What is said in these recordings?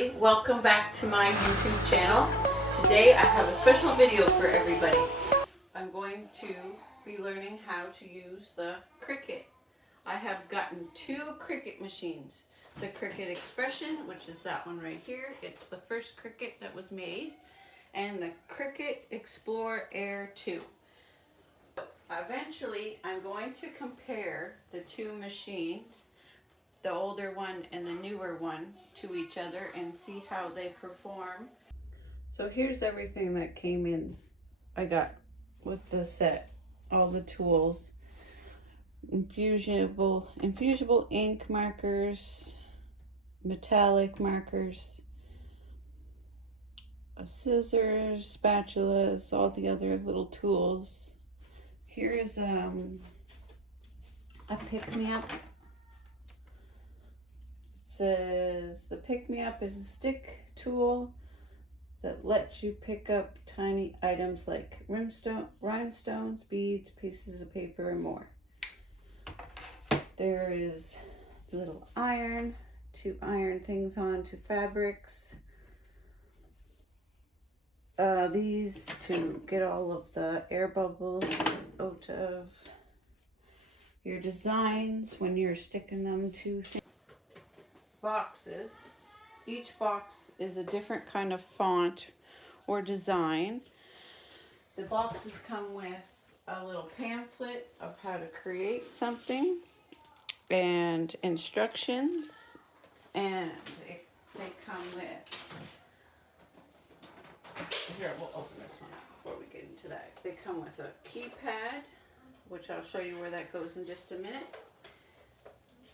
everybody, welcome back to my YouTube channel. Today I have a special video for everybody. I'm going to be learning how to use the Cricut. I have gotten two Cricut machines. The Cricut Expression, which is that one right here. It's the first Cricut that was made. And the Cricut Explore Air 2. Eventually I'm going to compare the two machines, the older one and the newer one, to each other and see how they perform. So here's everything that came in. I got with the set, all the tools, infusible ink markers, metallic markers, scissors, spatulas, all the other little tools. Here is a pick-me-up. Says the pick-me-up is a stick tool that lets you pick up tiny items like rhinestones, beads, pieces of paper, and more. There is the little iron to iron things onto fabrics. These to get all of the air bubbles out of your designs when you're sticking them to things. Boxes. Each box is a different kind of font or design. The boxes come with a little pamphlet of how to create something and instructions, and they come with, here we'll open this one up before we get into that. They come with a keypad, which I'll show you where that goes in just a minute.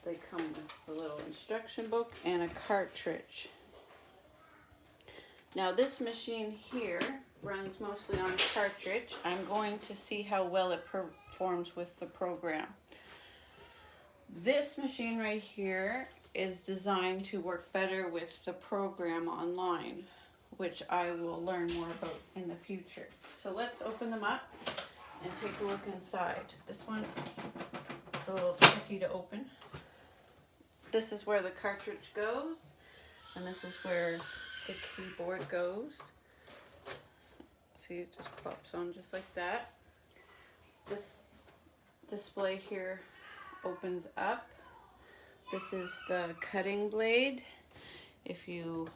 They come with a little instruction book and a cartridge. Now this machine here runs mostly on cartridge. I'm going to see how well it performs with the program. This machine right here is designed to work better with the program online, which I will learn more about in the future. So let's open them up and take a look inside. This one is a little tricky to open. This is where the cartridge goes, and this is where the keyboard goes. See, it just plops on just like that. This display here opens up. This is the cutting blade. If you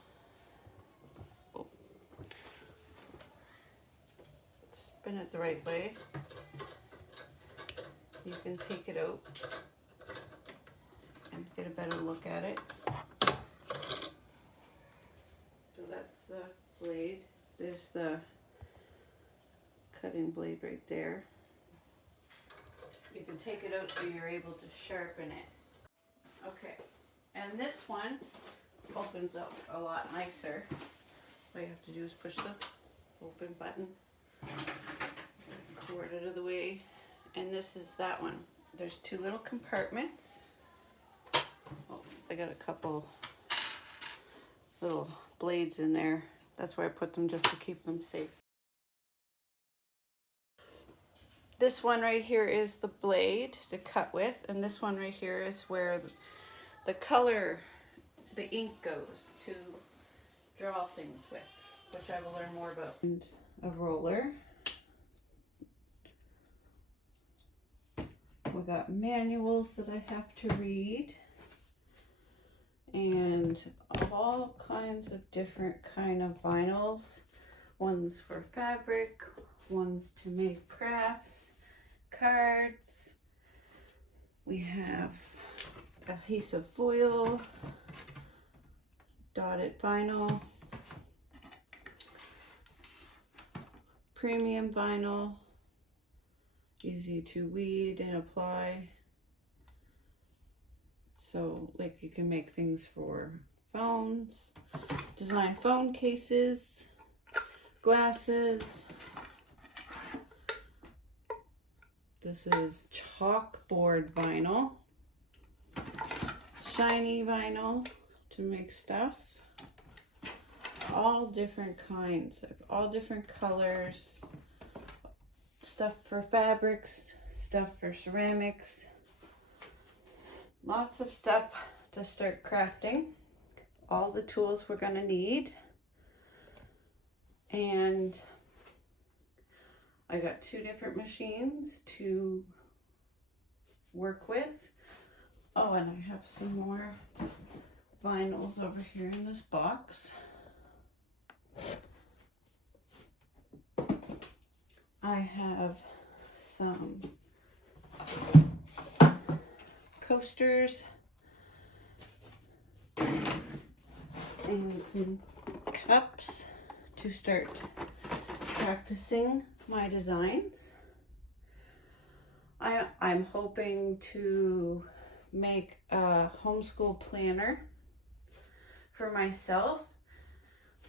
spin it the right way, you can take it out and get a better look at it. So that's the blade. There's the cutting blade right there. You can take it out so you're able to sharpen it. Okay, and this one opens up a lot nicer. All you have to do is push the open button, cord it out of the way, and this is that one. There's two little compartments. Oh, I got a couple little blades in there. That's where I put them, just to keep them safe. This one right here is the blade to cut with, and this one right here is where the color, the ink goes to draw things with, which I will learn more about. And a roller. We got manuals that I have to read, and all kinds of different kind of vinyls. One's for fabric, one's to make crafts, cards. We have adhesive foil, dotted vinyl, premium vinyl, easy to weed and apply. So like you can make things for phones, design phone cases, glasses. This is chalkboard vinyl, shiny vinyl to make stuff. All different kinds, all different colors. Stuff for fabrics, stuff for ceramics. Lots of stuff to start crafting. all the tools we're going to need. And I got 2 different machines to work with. Oh, and I have some more vinyls over here in this box. I have some coasters and some cups to start practicing my designs. I'm hoping to make a homeschool planner for myself.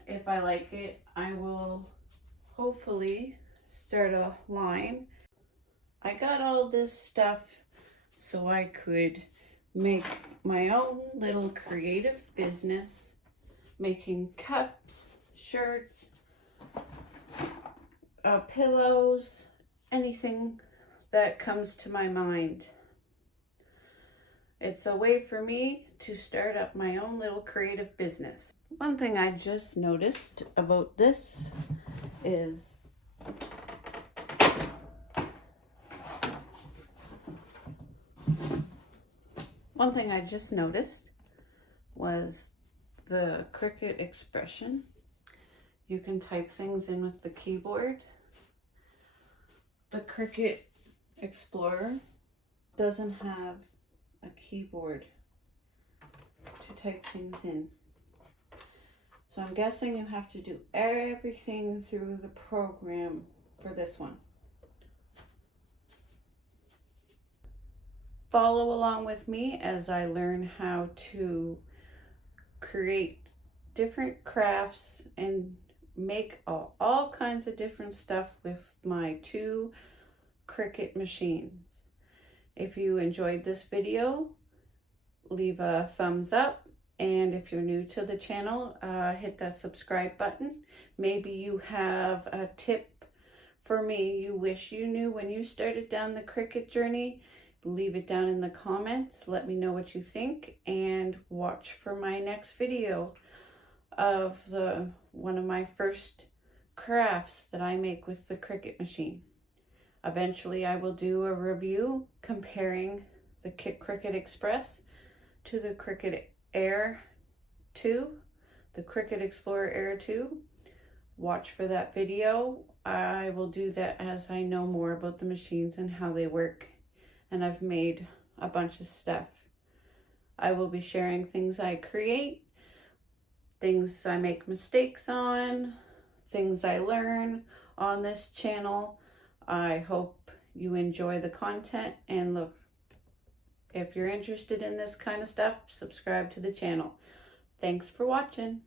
If I like it, I will hopefully start a line. I got all this stuff so I could make my own little creative business, making cups, shirts, pillows, anything that comes to my mind. It's a way for me to start up my own little creative business. One thing I just noticed about this is was the Cricut expression. You can type things in with the keyboard. The Cricut Explorer doesn't have a keyboard to type things in. So I'm guessing you have to do everything through the program for this one. Follow along with me as I learn how to create different crafts and make all kinds of different stuff with my 2 Cricut machines. If you enjoyed this video, leave a thumbs up, and if you're new to the channel, hit that subscribe button. Maybe you have a tip for me you wish you knew when you started down the Cricut journey. Leave it down in the comments. Let me know what you think, and watch for my next video of one of my first crafts that I make with the Cricut machine. Eventually I will do a review comparing the Cricut Express to the Cricut Air 2, the Cricut Explorer Air 2. Watch for that video. I will do that as I know more about the machines and how they work, and I've made a bunch of stuff. I will be sharing things I create, things I make mistakes on, things I learn on this channel. I hope you enjoy the content, and look, if you're interested in this kind of stuff, subscribe to the channel. Thanks for watching.